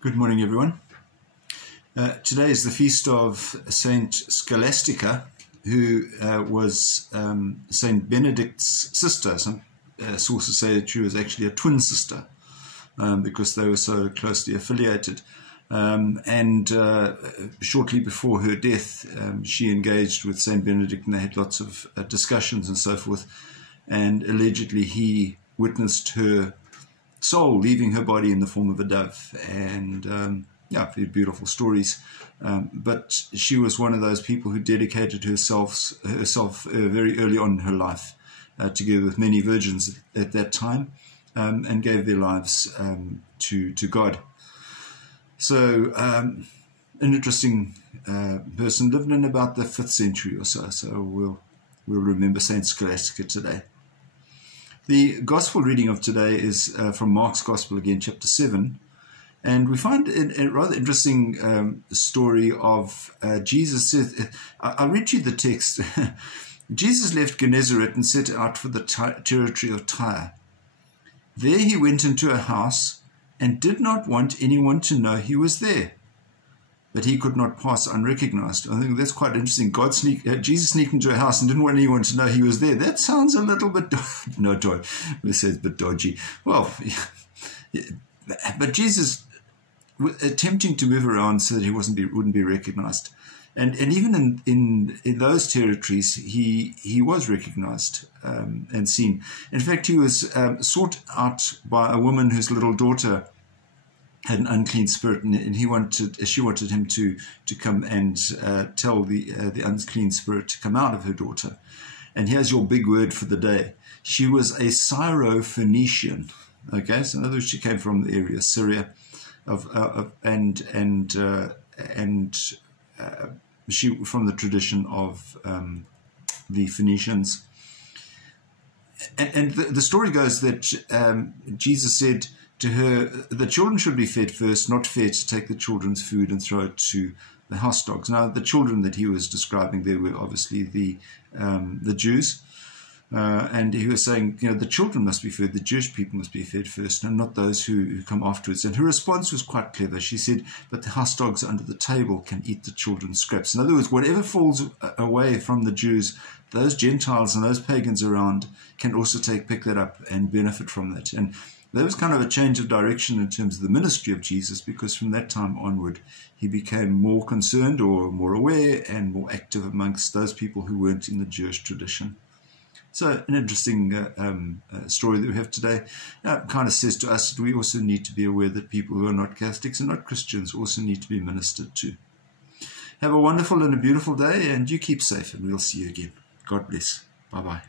Good morning, everyone. Today is the feast of Saint Scholastica, who was Saint Benedict's sister. Some sources say that she was actually a twin sister because they were so closely affiliated. Shortly before her death, she engaged with Saint Benedict, and they had lots of discussions and so forth. And allegedly, he witnessed her soul leaving her body in the form of a dove, and very beautiful stories. But she was one of those people who dedicated herself very early on in her life, together with many virgins at that time, and gave their lives to God. So an interesting person, lived in about the 5th century or so. So we'll remember Saint Scholastica today. The Gospel reading of today is from Mark's Gospel again, chapter 7. And we find a rather interesting story of Jesus. I'll read you the text. Jesus left Gennesaret and set out for the territory of Tyre. There he went into a house and did not want anyone to know he was there. But he could not pass unrecognized. I think that's quite interesting. Jesus sneaked into a house and didn't want anyone to know he was there. That sounds a little bit, we said a bit dodgy. Well, but Jesus was attempting to move around so that he wouldn't be recognized. And even in those territories, he was recognized and seen. In fact, he was sought out by a woman whose little daughter had an unclean spirit, and she wanted him to come and tell the unclean spirit to come out of her daughter. And here's your big word for the day. She was a Syro-Phoenician. Okay, so in other words, she came from the area Syria, she from the tradition of the Phoenicians. And the story goes that Jesus said to her, the children should be fed first, not fair to take the children's food and throw it to the house dogs. Now, the children that he was describing there were obviously the Jews. And he was saying, the children must be fed, the Jewish people must be fed first, and not those who come afterwards. And her response was quite clever. She said, but the house dogs under the table can eat the children's scraps. In other words, whatever falls away from the Jews, those Gentiles and those pagans around can also pick that up and benefit from that. And there was kind of a change of direction in terms of the ministry of Jesus, because from that time onward, he became more concerned or more aware and more active amongst those people who weren't in the Jewish tradition. So an interesting story that we have today kind of says to us that we also need to be aware that people who are not Catholics and not Christians also need to be ministered to. Have a wonderful and a beautiful day, and you keep safe, and we'll see you again. God bless. Bye-bye.